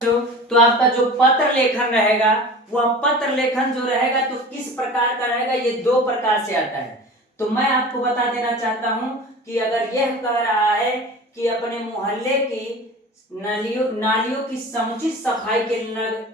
तो आपका जो पत्र लेखन रहेगा वह पत्र लेखन जो रहेगा तो किस प्रकार का रहेगा, ये दो प्रकार से आता है। तो मैं आपको बता देना चाहता हूं कि अगर यह कह रहा है कि अपने मोहल्ले की नालियों की समुचित सफाई के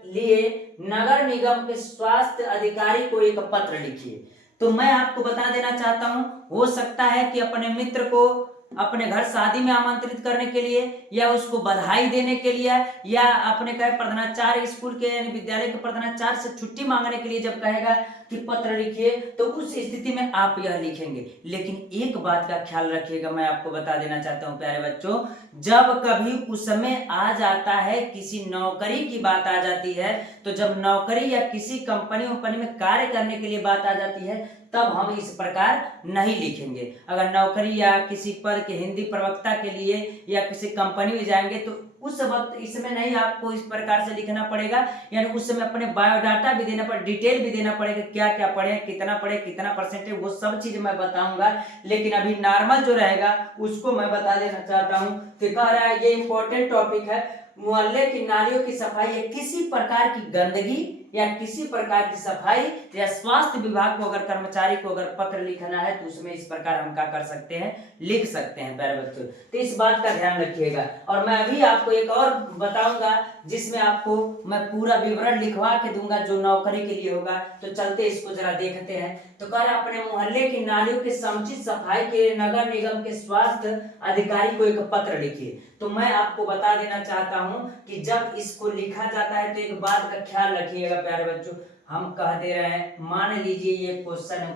लिए नगर निगम के स्वास्थ्य अधिकारी को एक पत्र लिखिए, तो मैं आपको बता देना चाहता हूं, हो सकता है कि अपने मित्र को अपने घर शादी में आमंत्रित करने के लिए या उसको बधाई देने के लिए या अपने कहे प्रधानाचार्य स्कूल के यानी विद्यालय के प्रधानाचार्य से छुट्टी मांगने के लिए जब कहेगा कि पत्र लिखिए तो उस स्थिति में आप यह लिखेंगे। लेकिन एक बात का ख्याल रखिएगा, मैं आपको बता देना चाहता हूं प्यारे बच्चों, जब कभी उसमें आ जाता है किसी नौकरी की बात आ जाती है, तो जब नौकरी या किसी कंपनी में कार्य करने के लिए बात आ जाती है तब हम इस प्रकार नहीं लिखेंगे। अगर नौकरी या किसी पद के हिंदी प्रवक्ता के लिए या किसी कंपनी में जाएंगे तो उस वक्त इसमें नहीं आपको इस प्रकार से लिखना पड़ेगा, यानी उस समय अपने बायोडाटा भी देना पड़ेगा, डिटेल भी देना पड़ेगा, क्या क्या पढ़े, कितना परसेंटेज, वो सब चीज मैं बताऊंगा। लेकिन अभी नॉर्मल जो रहेगा उसको मैं बता देना चाहता हूँ। तो कह रहा है ये इंपॉर्टेंट टॉपिक है, मोहल्ले की नालियों की सफाई या किसी प्रकार की गंदगी या किसी प्रकार की सफाई या स्वास्थ्य विभाग को अगर कर्मचारी को अगर पत्र लिखना है तो उसमें इस प्रकार हम क्या कर सकते हैं, लिख सकते हैं प्यारे बच्चों। तो इस बात का ध्यान रखिएगा। और मैं अभी आपको एक और बताऊंगा जिसमें आपको मैं पूरा विवरण लिखवा के दूंगा जो नौकरी के लिए होगा। तो चलते इसको जरा देखते हैं। तो कह रहा अपने मोहल्ले की नालियों की समुचित सफाई के नगर निगम के स्वास्थ्य अधिकारी को एक पत्र लिखिए। तो मैं आपको बता देना चाहता हूं कि जब इसको लिखा जाता है तो एक बात का ख्याल रखिएगा प्यारे बच्चों, हम कह दे रहे हैं, मान लीजिए ये क्वेश्चन है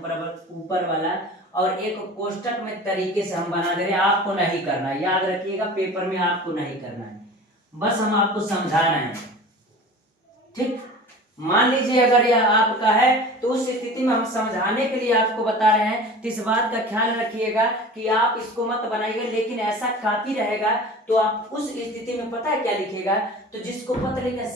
ऊपर वाला और एक कोष्टक में तरीके से हम बना दे रहे हैं, आपको नहीं करना है, याद रखिएगा पेपर में आपको नहीं करना है, बस हम आपको समझाना है, ठीक। मान लीजिए अगर यह आपका है तो उस स्थिति में हम समझाने के लिए आपको बता रहे हैं। तो इस बात का ख्याल रखिएगा कि आप इसको मत बनाइएगा, लेकिन ऐसा काफी रहेगा तो आप उस स्थिति में पता है क्या लिखेगा, तो जिसको पत्र लिखा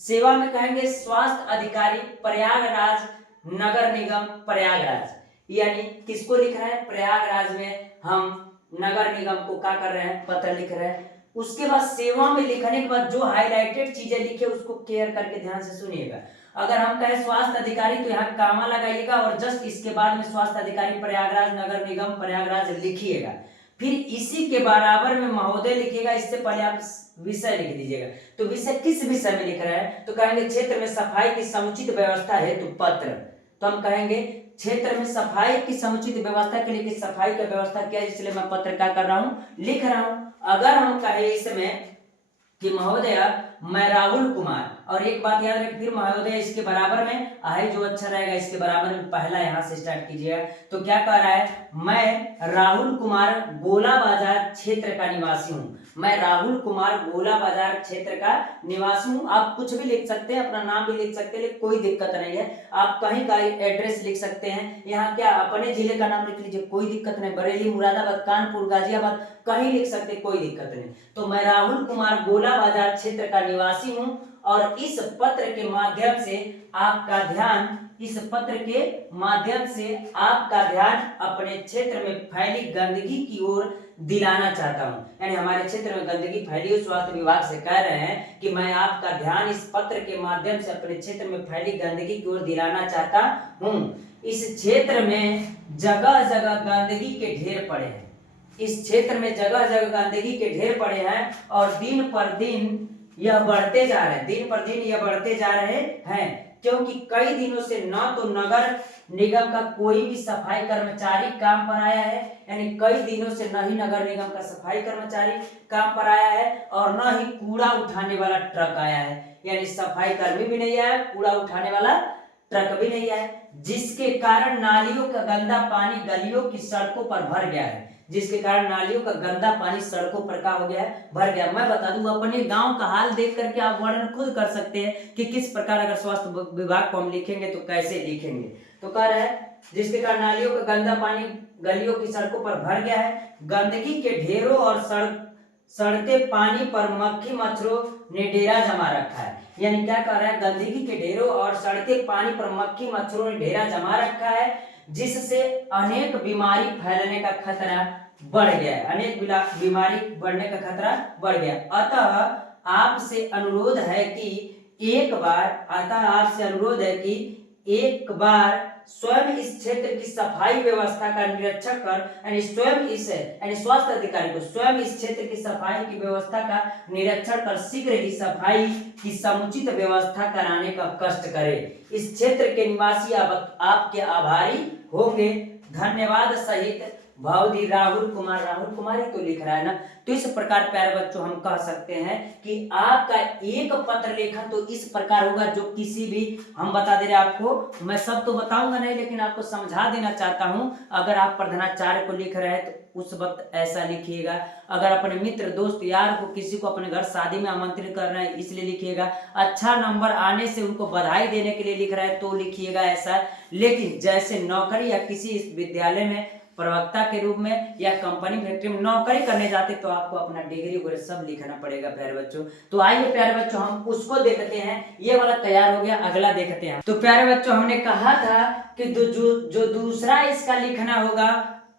सेवा में कहेंगे स्वास्थ्य अधिकारी प्रयागराज नगर निगम प्रयागराज, यानी किसको लिख रहे हैं, प्रयागराज में हम नगर निगम को क्या कर रहे हैं, पत्र लिख रहे हैं। उसके बाद सेवा में लिखने के बाद जो हाईलाइटेड चीजें लिखे उसको केयर करके ध्यान से सुनिएगा। अगर हम कहें स्वास्थ्य अधिकारी तो यहाँ कामा लगाइएगा और जस्ट इसके बाद में स्वास्थ्य अधिकारी प्रयागराज नगर निगम प्रयागराज लिखिएगा। फिर इसी के बराबर में महोदय लिखिएगा, इससे पहले आप विषय लिख दीजिएगा। तो विषय किस विषय में लिख रहे हैं, तो कहेंगे क्षेत्र में सफाई की समुचित व्यवस्था हेतु पत्र। तो हम कहेंगे क्षेत्र में सफाई की समुचित व्यवस्था के लिए सफाई की व्यवस्था क्या है, इसलिए मैं पत्र क्या कर रहा हूँ, लिख रहा हूँ। अगर हम कहें इसमें कि महोदय मैं राहुल कुमार, और एक बात याद रखिए फिर महोदय इसके बराबर में आहे जो अच्छा रहेगा, इसके बराबर में पहला यहां से स्टार्ट कीजिएगा। तो क्या कह रहा है, मैं राहुल कुमार गोला बाजार क्षेत्र का निवासी हूं, मैं राहुल कुमार गोला बाजार क्षेत्र का निवासी हूं। आप कुछ भी लिख सकते हैं, अपना नाम भी लिख सकते हैं, लेकिन कोई दिक्कत नहीं है। आप कहीं का एड्रेस लिख सकते हैं, यहाँ क्या अपने जिले का नाम लिख लीजिए, कोई दिक्कत नहीं, बरेली मुरादाबाद कानपुर गाजियाबाद कहीं लिख सकते, कोई दिक्कत नहीं। तो मैं राहुल कुमार गोला बाजार क्षेत्र का निवासी हूं और इस पत्र के माध्यम से आपका ध्यान अपने क्षेत्र में फैली गंदगी की ओर दिलाना चाहता हूं। यानी हमारे क्षेत्र में गंदगी फैली हो, स्वास्थ्य विभाग से कह रहे हैं कि मैं आपका ध्यान इस पत्र के माध्यम से अपने क्षेत्र में फैली गंदगी की ओर दिलाना चाहता हूं। इस क्षेत्र में जगह जगह गंदगी के ढेर पड़े हैं, इस क्षेत्र में जगह जगह गंदगी के ढेर पड़े हैं और दिन पर दिन यह बढ़ते जा रहे हैं, क्योंकि कई दिनों से न तो नगर निगम का कोई भी सफाई कर्मचारी काम पर आया है, यानी कई दिनों से न ही नगर निगम का सफाई कर्मचारी काम पर आया है और न ही कूड़ा उठाने वाला ट्रक आया है, यानी सफाई कर्मी भी नहीं आया, कूड़ा उठाने वाला ट्रक भी नहीं आया, जिसके कारण नालियों का गंदा पानी गलियों की सड़कों पर भर गया है, जिसके कारण नालियों का गंदा पानी सड़कों पर का हो गया है, भर गया। मैं बता दूं अपने गांव का हाल देख करके आप वर्णन खुद कर सकते हैं कि किस प्रकार अगर स्वास्थ्य विभाग को हम लिखेंगे तो कैसे लिखेंगे। तो कह रहा है जिसके कारण नालियों का गंदा पानी गलियों की सड़कों पर भर गया है, गंदगी के ढेरों और सड़ते पानी पर मक्खी मच्छरों ने डेरा जमा रखा है। यानी क्या कह रहा है, गंदगी के ढेरों और सड़ते पानी पर मक्खी मच्छरों ने डेरा जमा रखा है, जिससे अनेक बीमारी फैलने का खतरा बढ़ गया है, अनेक बीमारी बढ़ने का खतरा बढ़ गया। अतः आपसे अनुरोध है कि एक बार स्वयं इस क्षेत्र की सफाई व्यवस्था का निरीक्षण कर, यानी स्वयं इस यानी स्वास्थ्य अधिकारी को स्वयं इस क्षेत्र की सफाई की व्यवस्था का निरीक्षण कर शीघ्र ही सफाई की समुचित व्यवस्था कराने का कष्ट करे। इस क्षेत्र के निवासी आपके आभारी होंगे। धन्यवाद सहित भावदी राहुल कुमार ही तो लिख रहा है ना। तो इस प्रकार प्यारे बच्चों हम कह सकते हैं कि आपका एक पत्र लेखन तो इस प्रकार होगा, जो किसी भी हम बता दे रहे हैं आपको, मैं सब तो बताऊंगा नहीं लेकिन आपको समझा देना चाहता हूं। अगर आप प्रधानाचार्य को लिख रहे हैं तो उस वक्त ऐसा लिखिएगा। अगर अपने मित्र दोस्त यार को किसी को अपने घर शादी में आमंत्रित कर रहे हैं इसलिए लिखिएगा। अच्छा नंबर आने से उनको बधाई देने के लिए लिख रहे हैं तो लिखिएगा ऐसा। लेकिन जैसे नौकरी या किसी विद्यालय में प्रवक्ता के रूप में या कंपनी फैक्ट्री में नौकरी करने जाते तो आपको अपना डिग्री वगैरह सब लिखना पड़ेगा प्यारे बच्चों। तो आइए प्यारे बच्चों हम उसको देखते हैं। ये वाला तैयार हो गया, अगला देखते हैं। तो प्यारे बच्चों हमने कहा था कि जो दूसरा इसका लिखना होगा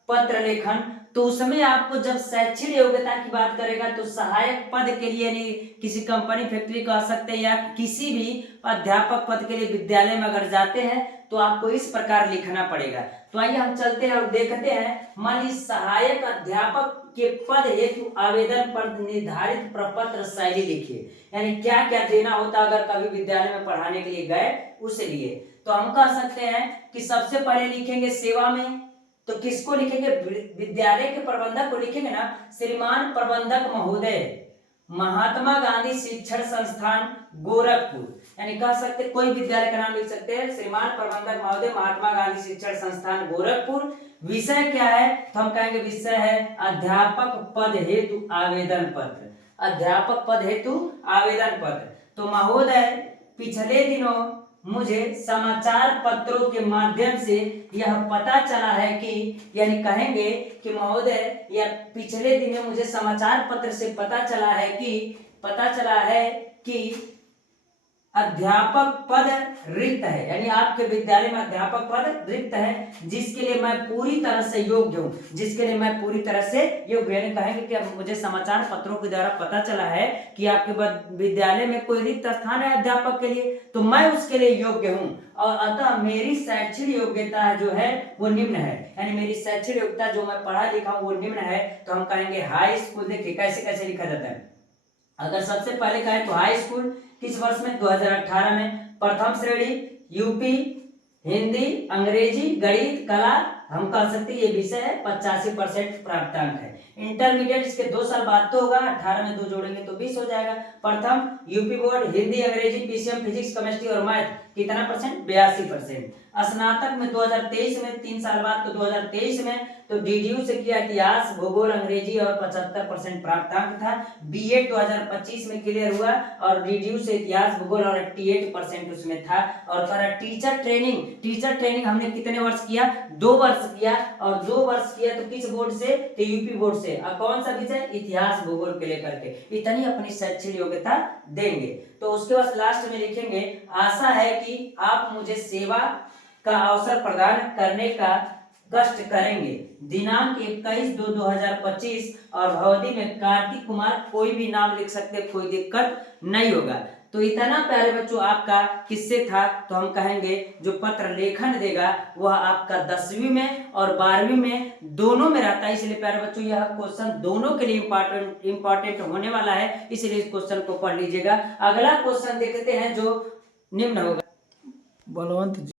पत्र लेखन, तो उसमें आपको जब शैक्षिक योग्यता की बात करेगा तो सहायक पद के लिए यानी किसी कंपनी फैक्ट्री कह सकते हैं या किसी भी अध्यापक पद के लिए विद्यालय में अगर जाते हैं तो आपको इस प्रकार लिखना पड़ेगा। तो आइए हम चलते हैं और देखते हैं। मान लीजिए सहायक अध्यापक के पद हेतु आवेदन पर निर्धारित प्रपत्र शैली लिखिए, यानी क्या क्या देना होता अगर कभी विद्यालय में पढ़ाने के लिए गए उसे लिए। तो हम कह सकते हैं कि सबसे पहले लिखेंगे सेवा में, तो किसको लिखेंगे? विद्यालय के प्रबंधक को लिखेंगे ना, श्रीमान प्रबंधक महोदय महात्मा गांधी शिक्षण संस्थान गोरखपुर, यानी कह सकते कोई विद्यालय का नाम लिख सकते हैं, श्रीमान प्रबंधक महोदय महात्मा गांधी शिक्षण संस्थान गोरखपुर। विषय क्या है? तो हम कहेंगे विषय है अध्यापक पद हेतु आवेदन पत्र, अध्यापक पद हेतु आवेदन पत्र। तो महोदय पिछले दिनों मुझे समाचार पत्रों के माध्यम से यह पता चला है कि, यानी कहेंगे कि महोदय या पिछले दिनों मुझे समाचार पत्र से पता चला है कि अध्यापक पद रिक्त है, यानी आपके विद्यालय में अध्यापक पद रिक्त है जिसके लिए मैं पूरी तरह से योग्य हूँ, यानी कहेंगे कि अब मुझे समाचार पत्रों के द्वारा पता चला है कि आपके विद्यालय में कोई रिक्त स्थान है अध्यापक के लिए, तो मैं उसके लिए योग्य हूँ और अतः मेरी शैक्षिक योग्यता जो है वो निम्न है, यानी मेरी शैक्षिक योग्यता जो मैं पढ़ा लिखा हूँ वो निम्न है। तो हम कहेंगे हाई स्कूल। देखिए कैसे कैसे लिखा जाता है। अगर सबसे पहले कहें तो हाई स्कूल किस वर्ष में? 2018 में। प्रथम श्रेणी यूपी, हिंदी, अंग्रेजी, गणित, कला, हम कह सकते हैं ये विषय है 85% प्राप्तांक है। इंटरमीडिएट इसके 2 साल बाद तो होगा, 18 में 2 जोड़ेंगे तो 20 हो जाएगा। प्रथम यूपी बोर्ड हिंदी, अंग्रेजी, पीसीएम, फिजिक्स, केमिस्ट्री और मैथ कितना परसेंट? 82%। स्नातक में 2023 में 3 साल बाद तो 2023 में तो डीडीयू से किया इतिहास, भूगोल, अंग्रेजी और 75% प्राप्तांक था। बीएड 2025 में क्लियर हुआ और डीडीयू से इतिहास, भूगोल और 88% उसमें था। और टीचर ट्रेनिंग हमने कितने वर्ष किया? 2 वर्ष किया, और 2 वर्ष किया तो किस बोर्ड से? तो यूपी बोर्ड से। और कौन सा विषय? इतिहास, भूगोल के लेकर के। इतनी अपनी शैक्षिक योग्यता देंगे। तो उसके बाद लास्ट में लिखेंगे आशा है कि आप मुझे सेवा का अवसर प्रदान करने का कष्ट करेंगे। दिनांक 21/2/2025 और भवदी में कार्तिक कुमार, कोई भी नाम लिख सकते, कोई दिक्कत नहीं होगा। तो इतना प्यारे बच्चों आपका किससे था? तो हम कहेंगे जो पत्र लेखन देगा वह आपका 10वीं में और 12वीं में दोनों में रहता है। इसलिए प्यारे बच्चों यह क्वेश्चन दोनों के लिए इंपॉर्टेंट होने वाला है, इसलिए इस क्वेश्चन को पढ़ लीजिएगा। अगला क्वेश्चन देखते हैं जो निम्न होगा। बलवंत